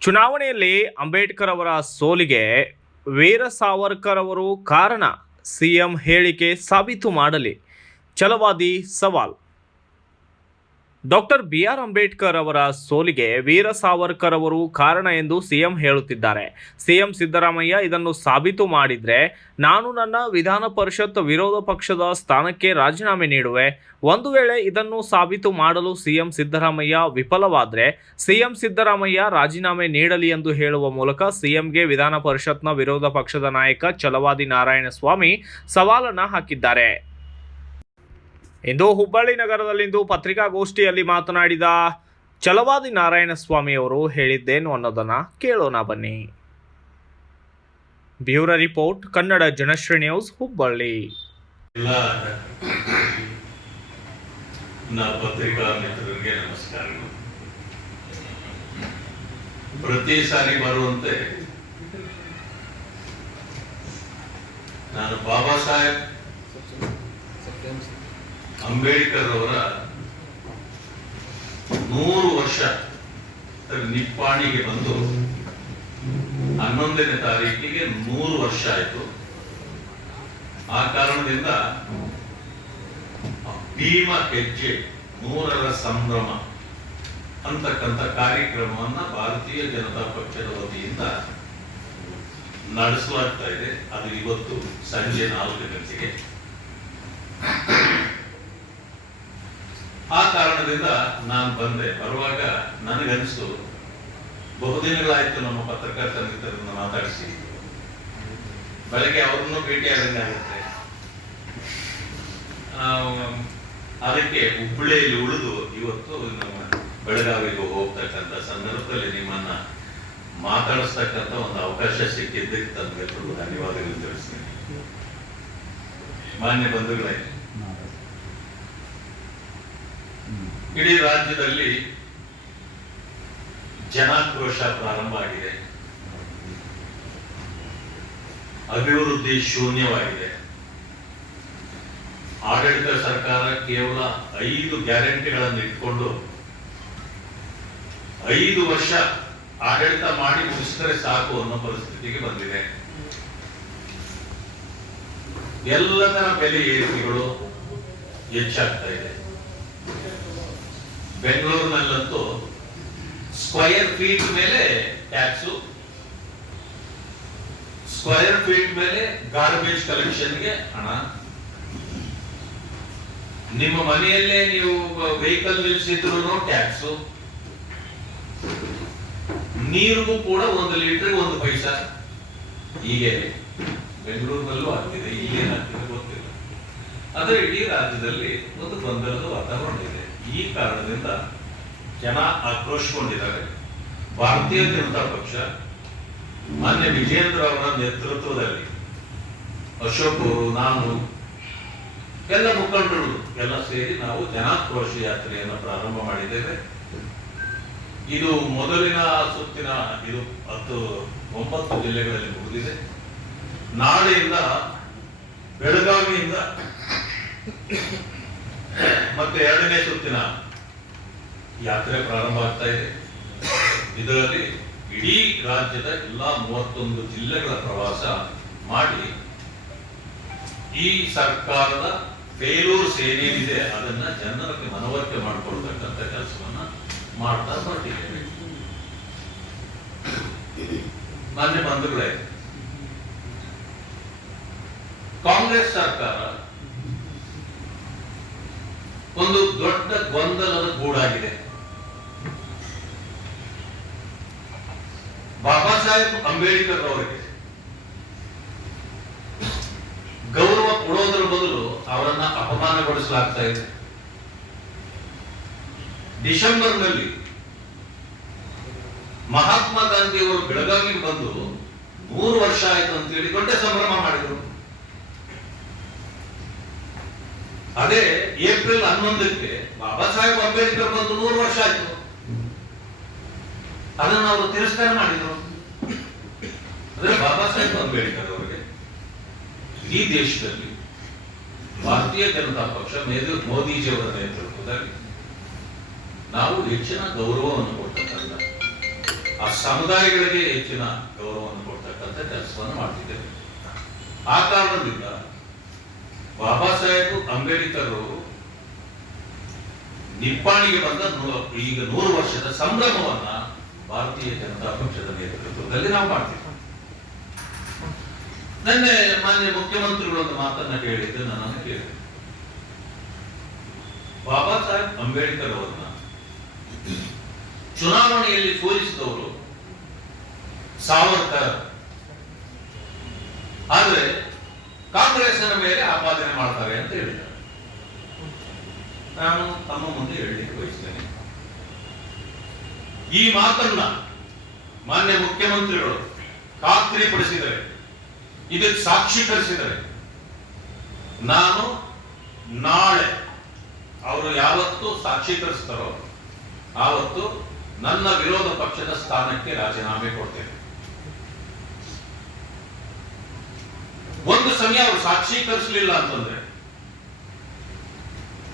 ಚುನಾವಣೆಯಲ್ಲಿ ಅಂಬೇಡ್ಕರ್ ಅವರ ಸೋಲಿಗೆ ವೀರ ಸಾವರ್ಕರ್ ಅವರು ಕಾರಣ. ಸಿಎಂ ಹೇಳಿಕೆ ಸಾಬೀತು ಮಾಡಲಿ. ಛಲವಾದಿ ಸವಾಲ್. ಡಾಕ್ಟರ್ ಬಿ ಆರ್ ಅಂಬೇಡ್ಕರ್ ಅವರ ಸೋಲಿಗೆ ವೀರ ಸಾವರ್ಕರ್ ಅವರು ಕಾರಣ ಎಂದು ಸಿಎಂ ಹೇಳುತ್ತಿದ್ದಾರೆ. ಸಿಎಂ ಸಿದ್ದರಾಮಯ್ಯ ಇದನ್ನು ಸಾಬೀತು ಮಾಡಿದರೆ ನಾನು ನನ್ನ ವಿಧಾನ ಪರಿಷತ್ ವಿರೋಧ ಪಕ್ಷದ ಸ್ಥಾನಕ್ಕೆ ರಾಜೀನಾಮೆ ನೀಡುವೆ. ಒಂದು ವೇಳೆ ಇದನ್ನು ಸಾಬೀತು ಮಾಡಲು ಸಿಎಂ ಸಿದ್ದರಾಮಯ್ಯ ವಿಫಲವಾದರೆ ಸಿಎಂ ಸಿದ್ದರಾಮಯ್ಯ ರಾಜೀನಾಮೆ ನೀಡಲಿ ಎಂದು ಹೇಳುವ ಮೂಲಕ ಸಿಎಂಗೆ ವಿಧಾನ ಪರಿಷತ್ನ ವಿರೋಧ ಪಕ್ಷದ ನಾಯಕ ಚಲವಾದಿ ನಾರಾಯಣಸ್ವಾಮಿ ಸವಾಲನ್ನು ಹಾಕಿದ್ದಾರೆ. ಇಂದು ಹುಬ್ಬಳ್ಳಿ ನಗರದಲ್ಲಿಂದು ಪತ್ರಿಕಾಗೋಷ್ಠಿಯಲ್ಲಿ ಮಾತನಾಡಿದ ಛಲವಾದಿ ನಾರಾಯಣಸ್ವಾಮಿ ಅವರು ಹೇಳಿದ್ದೇನು ಅನ್ನೋದನ್ನ ಕೇಳೋಣ ಬನ್ನಿ. Bureau report, Kannada Janashree news, Hubballi. ಪತ್ರಿಕಾ ಮಿತ್ರರಿಗೆ ನಮಸ್ಕಾರಗಳು. ಪ್ರತಿ ಸಾರಿ ಬರುವಂತೆ ನಾನು ಬಾಬಾ ಸಾಹೇಬ್ ಅಂಬೇಡ್ಕರ್ ಅವರ ನೂರು ವರ್ಷ ನಿಪ್ಪಾಣಿಗೆ ಬಂದು ಹನ್ನೊಂದನೇ ತಾರೀಕಿಗೆ ನೂರು ವರ್ಷ ಆಯಿತು. ಆ ಕಾರಣದಿಂದ ಭೀಮ ಹೆಜ್ಜೆ ನೂರರ ಸಂಭ್ರಮ ಅಂತಕ್ಕಂಥ ಕಾರ್ಯಕ್ರಮವನ್ನ ಭಾರತೀಯ ಜನತಾ ಪಕ್ಷದ ವತಿಯಿಂದ ನಡೆಸಲಾಗ್ತಾ ಇದೆ. ಅದು ಇವತ್ತು ಸಂಜೆ ನಾಲ್ಕು ಗಂಟೆಗೆ ಆ ಕಾರಣದಿಂದ ನಾನು ಬಂದೆ. ಬರುವಾಗ ನನಗನ್ನಿಸ್ತು ಬಹುದಿನಗಳಾಯ್ತು ನಮ್ಮ ಪತ್ರಕರ್ತರ ಮಿತ್ರರನ್ನ ಮಾತಾಡಿಸಿ. ಬೆಳಗ್ಗೆ ಅವ್ರನ್ನು ಭೇಟಿ ಆದಂಗಾಗುತ್ತೆ ಆ, ಅದಕ್ಕೆ ಹುಬ್ಬಳ್ಳಿಯಲ್ಲಿ ಉಳಿದು ಇವತ್ತು ನಮ್ಮ ಬೆಳಗಾವಿಗೆ ಹೋಗ್ತಕ್ಕಂಥ ಸಂದರ್ಭದಲ್ಲಿ ನಿಮ್ಮನ್ನ ಮಾತಾಡಿಸ್ತಕ್ಕಂಥ ಒಂದು ಅವಕಾಶ ಸಿಕ್ಕಿದ್ದಕ್ಕೆ ತಮಗೆಲ್ಲರಿಗೂ ಧನ್ಯವಾದಗಳು ತಿಳಿಸ್ತೀನಿ. ಮಾನ್ಯ ಬಂಧುಗಳೇ ಇಡೀ ರಾಜ್ಯದಲ್ಲಿ ಜನಾಕ್ರೋಶ ಪ್ರಾರಂಭ ಆಗಿದೆ. ಅಭಿವೃದ್ಧಿ ಶೂನ್ಯವಾಗಿದೆ. ಆಡಳಿತ ಸರ್ಕಾರ ಕೇವಲ ಐದು ಗ್ಯಾರಂಟಿಗಳನ್ನು ಇಟ್ಕೊಂಡು ಐದು ವರ್ಷ ಆಡಳಿತ ಮಾಡಿ ಮುಗಿಸಿದ್ರೆ ಸಾಕು ಅನ್ನೋ ಪರಿಸ್ಥಿತಿಗೆ ಬಂದಿದೆ. ಎಲ್ಲದರ ಬೆಲೆ ಏರಿಕೆಗಳು ಹೆಚ್ಚಾಗ್ತಾ ಇದೆ. ಬೆಂಗಳೂರಿನಲ್ಲಂತೂ ಸ್ಕ್ವಯರ್ ಫೀಟ್ ಮೇಲೆ ಟ್ಯಾಕ್ಸು ಸ್ಕ್ವಯರ್ ಫೀಟ್ ಮೇಲೆ ಗಾರ್ಬೇಜ್ ಕಲೆಕ್ಷನ್ಗೆ ಹಣ. ನಿಮ್ಮ ಮನೆಯಲ್ಲೇ ನೀವು ವೆಹಿಕಲ್ ನಿಲ್ಲಿಸಿದ್ರು ಟ್ಯಾಕ್ಸು ನೀರಿಗೂ ಕೂಡ ಒಂದು ಲೀಟರ್ ಒಂದು ಪೈಸಾ. ಹೀಗೆ ಬೆಂಗಳೂರಿನಲ್ಲೂ ಆಗ್ತಿದೆ ಇಲ್ಲೇನಾಗ್ತಿದೆ ಗೊತ್ತಿಲ್ಲ. ಆದರೆ ಇಡೀ ರಾಜ್ಯದಲ್ಲಿ ಒಂದು ಗೊಂದಲದ ವಾತಾವರಣ ಇದೆ. ಈ ಕಾರಣದಿಂದ ಜನ ಆಕ್ರೋಶಗೊಂಡಿದ್ದಾರೆ. ಭಾರತೀಯ ಜನತಾ ಪಕ್ಷ, ಮಾನ್ಯ ವಿಜೇಂದ್ರ ಅವರ ನೇತೃತ್ವದಲ್ಲಿ, ಅಶೋಕ್ ಅವರು, ನಾನು, ಎಲ್ಲ ಮುಖಂಡರು ಎಲ್ಲ ಸೇರಿ ನಾವು ಜನಾಕ್ರೋಶ ಯಾತ್ರೆಯನ್ನು ಪ್ರಾರಂಭ ಮಾಡಿದ್ದೇವೆ. ಇದು ಮೊದಲಿನ ಸುತ್ತಿನ, ಇದು ಹತ್ತು, ಒಂಬತ್ತು ಜಿಲ್ಲೆಗಳಲ್ಲಿ ಮುಗಿದಿದೆ. ನಾಳೆಯಿಂದ ಬೆಳಗಾವಿಯಿಂದ ಮತ್ತೆ ಎರಡನೇ ಸುತ್ತಿನ ಯಾತ್ರೆ ಪ್ರಾರಂಭ ಆಗ್ತಾ ಇದೆ. ಇದರಲ್ಲಿ ಇಡೀ ರಾಜ್ಯದ ಎಲ್ಲಾ ಮೂವತ್ತೊಂದು ಜಿಲ್ಲೆಗಳ ಪ್ರವಾಸ ಮಾಡಿ ಈ ಸರ್ಕಾರದ ಫೇಲೂರ್ಸ್ ಏನೇನಿದೆ ಅದನ್ನ ಜನರಿಗೆ ಮನವರಿಕೆ ಮಾಡಿಕೊಳ್ತಕ್ಕಂಥ ಕೆಲಸವನ್ನ ಮಾಡ್ತಾ ಹೊರಟಿದ್ದೇವೆ. ಮಾನ್ಯ ಬಂಧುಗಳೇ, ಕಾಂಗ್ರೆಸ್ ಸರ್ಕಾರ ಒಂದು ದೊಡ್ಡ ಗೊಂದಲದ ಗೂಡಾಗಿದೆ. ಬಾಬಾ ಸಾಹೇಬ್ ಅಂಬೇಡ್ಕರ್ ಅವರಿಗೆ ಗೌರವ ಕೊಡೋದ್ರ ಬದಲು ಅವರನ್ನ ಅಪಮಾನಗೊಳಿಸಲಾಗ್ತಾ ಇದೆ. ಡಿಸೆಂಬರ್ನಲ್ಲಿ ಮಹಾತ್ಮ ಗಾಂಧಿ ಅವರು ಬೆಳಗಾವಿಗೆ ಬಂದು ಮೂರು ವರ್ಷ ಆಯ್ತು ಅಂತೇಳಿ ದೊಡ್ಡ ಸಂಭ್ರಮ ಮಾಡಿದರು ಅದೇ ಏಪ್ರಿಲ್ ಹನ್ನೊಂದಕ್ಕೆ ಬಾಬಾ ಸಾಹೇಬ್ ಅಂಬೇಡ್ಕರ್ ಬಂದು ನೂರು ವರ್ಷ ಆಯ್ತು. ಅದನ್ನ ಅವರು ತಿರಸ್ಕಾರ ಮಾಡಿದ್ರು. ಅಂದ್ರೆ ಬಾಬಾ ಸಾಹೇಬ್ ಅಂಬೇಡ್ಕರ್ ಅವರಿಗೆ ಈ ದೇಶದಲ್ಲಿ ಭಾರತೀಯ ಜನತಾ ಪಕ್ಷ ಮೇಲೆ ಮೋದಿಜಿಯವರ ನೇತೃತ್ವದಲ್ಲಿ ನಾವು ಹೆಚ್ಚಿನ ಗೌರವವನ್ನು ಕೊಡ್ತಕ್ಕಂಥ, ಆ ಸಮುದಾಯಗಳಿಗೆ ಹೆಚ್ಚಿನ ಗೌರವವನ್ನು ಕೊಡ್ತಕ್ಕಂಥ ಕೆಲಸವನ್ನು ಮಾಡ್ತಿದ್ದೇವೆ. ಆ ಕಾರಣದಿಂದ ಬಾಬಾ ಸಾಹೇಬ್ ಅಂಬೇಡ್ಕರ್ ಅವರು ನಿಪ್ಪಾಣಿಗೆ ಬಂದ ಈಗ ನೂರು ವರ್ಷದ ಸಂಭ್ರಮವನ್ನ ಭಾರತೀಯ ಜನತಾ ಪಕ್ಷದ ನೇತೃತ್ವದಲ್ಲಿ ನಾವು ಮಾಡ್ತೀವಿ. ನಿನ್ನೆ ಮಾನ್ಯ ಮುಖ್ಯಮಂತ್ರಿಗಳೊಂದು ಮಾತನ್ನ ಕೇಳಿದ್ದು ನಾನು ಕೇಳಿದೆ. ಬಾಬಾ ಸಾಹೇಬ್ ಅಂಬೇಡ್ಕರ್ ಅವರನ್ನ ಚುನಾವಣೆಯಲ್ಲಿ ಸೋಲಿಸಿದವರು ಸಾವರ್ಕರ್. ಆದ್ರೆ ಕಾಂಗ್ರೆಸ್ನ ಮೇಲೆ ಆಪಾದನೆ ಮಾಡ್ತಾರೆ ಅಂತ ಹೇಳಿದ್ದಾರೆ. ನಾನು ತಮ್ಮ ಮುಂದೆ ಹೇಳಲಿಕ್ಕೆ ಬಯಸ್ತೇನೆ ಈ ಮಾತನ್ನ ಮಾನ್ಯ ಮುಖ್ಯಮಂತ್ರಿಗಳು ಖಾತ್ರಿಪಡಿಸಿದರೆ ಇದಕ್ಕೆ ಸಾಕ್ಷೀಕರಿಸಿದರೆ ನಾನು ನಾಳೆ ಅವರು ಯಾವತ್ತು ಸಾಕ್ಷೀಕರಿಸ್ತಾರೋ ಆವತ್ತು ನನ್ನ ವಿರೋಧ ಪಕ್ಷದ ಸ್ಥಾನಕ್ಕೆ ರಾಜೀನಾಮೆ ಕೊಡ್ತೇನೆ. ಒಂದು ಸಮಯ ಅವರು ಸಾಕ್ಷೀಕರಿಸಲಿಲ್ಲ ಅಂತಂದ್ರೆ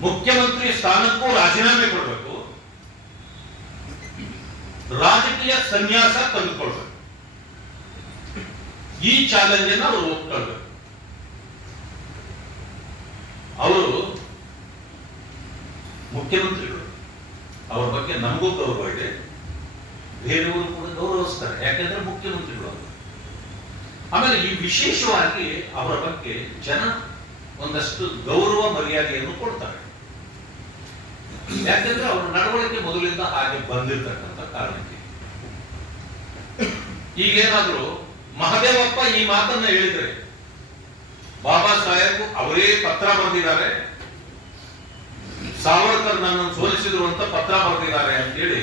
ಮುಖ್ಯಮಂತ್ರಿ ಸ್ಥಾನಕ್ಕೂ ರಾಜೀನಾಮೆ ಕೊಡಬೇಕು. ರಾಜಕೀಯ ಸನ್ಯಾಸ ತಂದುಕೊಳ್ಬೇಕು ಈ ಚಾಲೆಂಜ್ ಅನ್ನು ಅವರು ಒಪ್ಕೊಳ್ಬೇಕು. ಅವರು ಮುಖ್ಯಮಂತ್ರಿಗಳು. ಅವ್ರ ಬಗ್ಗೆ ನಮಗೂ ಗೌರವ ಇದೆ. ಬೇರೆಯವರು ಕೂಡ ಗೌರವಿಸ್ತಾರೆ. ಯಾಕಂದ್ರೆ ಮುಖ್ಯಮಂತ್ರಿಗಳು ಅವರು. ಆಮೇಲೆ ಈ ವಿಶೇಷವಾಗಿ ಅವರ ಬಗ್ಗೆ ಜನ ಒಂದಷ್ಟು ಗೌರವ ಮರ್ಯಾದೆಯನ್ನು ಕೊಡ್ತಾರೆ. ಯಾಕಂದ್ರೆ ಅವ್ರ ನಡವಳಿಕೆ ಮೊದಲಿಂದ ಹಾಗೆ ಬಂದಿರ್ತಕ್ಕಂಥ ಕಾರಣಕ್ಕೆ. ಈಗೇನಾದ್ರೂ ಮಹದೇವಪ್ಪ ಈ ಮಾತನ್ನ ಹೇಳಿದ್ರೆ, ಬಾಬಾ ಸಾಹೇಬ್ ಅವರೇ ಪತ್ರ ಬರೆದಿದ್ದಾರೆ, ಸಾವರ್ಕರ್ ನನ್ನನ್ನು ಸೋಲಿಸಿದ್ರು ಅಂತ ಪತ್ರ ಬರೆದಿದ್ದಾರೆ ಅಂತೇಳಿ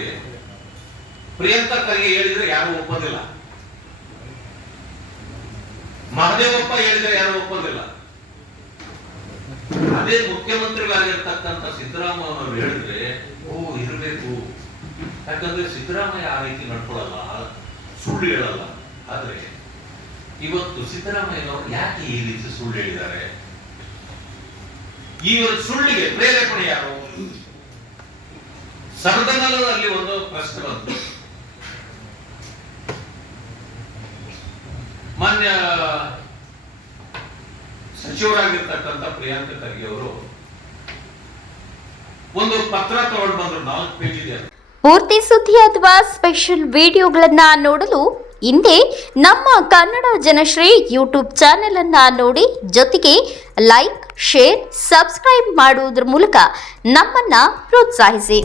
ಪ್ರಿಯಾಂಕಾ ಖರ್ಗೆ ಹೇಳಿದ್ರೆ ಯಾರು ಒಪ್ಪೋದಿಲ್ಲ. ಮಹದೇವಪ್ಪ ಹೇಳಿದ್ರೆ ಯಾರು ಒಪ್ಪೋದಿಲ್ಲ. ಅದೇ ಮುಖ್ಯಮಂತ್ರಿಗಳಾಗಿರ್ತಕ್ಕಂಥ ಸಿದ್ದರಾಮಯ್ಯನವರು ಹೇಳಿದ್ರೆ, ಓ, ಇರಬೇಕು. ಯಾಕಂದ್ರೆ ಸಿದ್ದರಾಮಯ್ಯ ಆ ರೀತಿ ನಡ್ಕೊಳ್ಳಲ್ಲ ಸುಳ್ಳು ಹೇಳಲ್ಲ. ಆದ್ರೆ ಇವತ್ತು ಸಿದ್ದರಾಮಯ್ಯನವರು ಯಾಕೆ ಈ ರೀತಿ ಸುಳ್ಳು ಹೇಳಿದ್ದಾರೆ? ಇವರ ಸುಳ್ಳಿಗೆ ಪ್ರೇರೇಪಣೆ ಯಾರು? ಸದನದಲ್ಲಿ ಒಂದು ಪ್ರಶ್ನೆ ಬಂತು. ಮಾನ್ಯ ಸಚಿವರಾಗಿರ್ತಕ್ಕಂಥ ಪ್ರಿಯಾಂಕ ಖರ್ಗೆ ಅವರು ಒಂದು ಪತ್ರ ತಗೊಂಡು ಬಂದ್ರು, ನಾಲ್ಕು ಪೇಜ್ ಇದೆ ಪೂರ್ತಿ ಸುದ್ದಿ ಅಥವಾ ಸ್ಪೆಷಲ್ ವಿಡಿಯೋಗಳನ್ನ ನೋಡಲು ಹಿಂದೆ ನಮ್ಮ ಕನ್ನಡ ಜನಶ್ರೀ ಯೂಟ್ಯೂಬ್ ಚಾನೆಲ್ ಅನ್ನ ನೋಡಿ, ಜೊತೆಗೆ ಲೈಕ್ ಶೇರ್ ಸಬ್ಸ್ಕ್ರೈಬ್ ಮಾಡುವುದರ ಮೂಲಕ ನಮ್ಮನ್ನ ಪ್ರೋತ್ಸಾಹಿಸಿ.